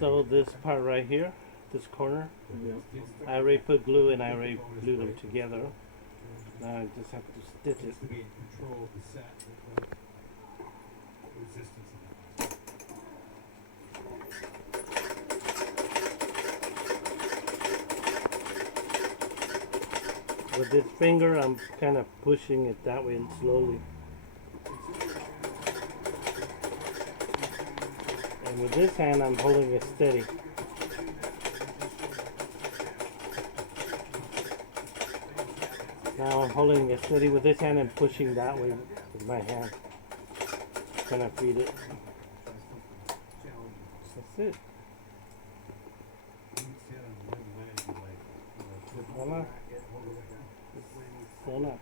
So this part right here, this corner, I already put glue and I already glued them together. Now I just have to stitch it. With this finger, I'm kind of pushing it that way and slowly. And with this hand, I'm holding it steady. Now I'm holding it steady with this hand and pushing that way with my hand. Kind of feed it. That's it. Voila. Voila.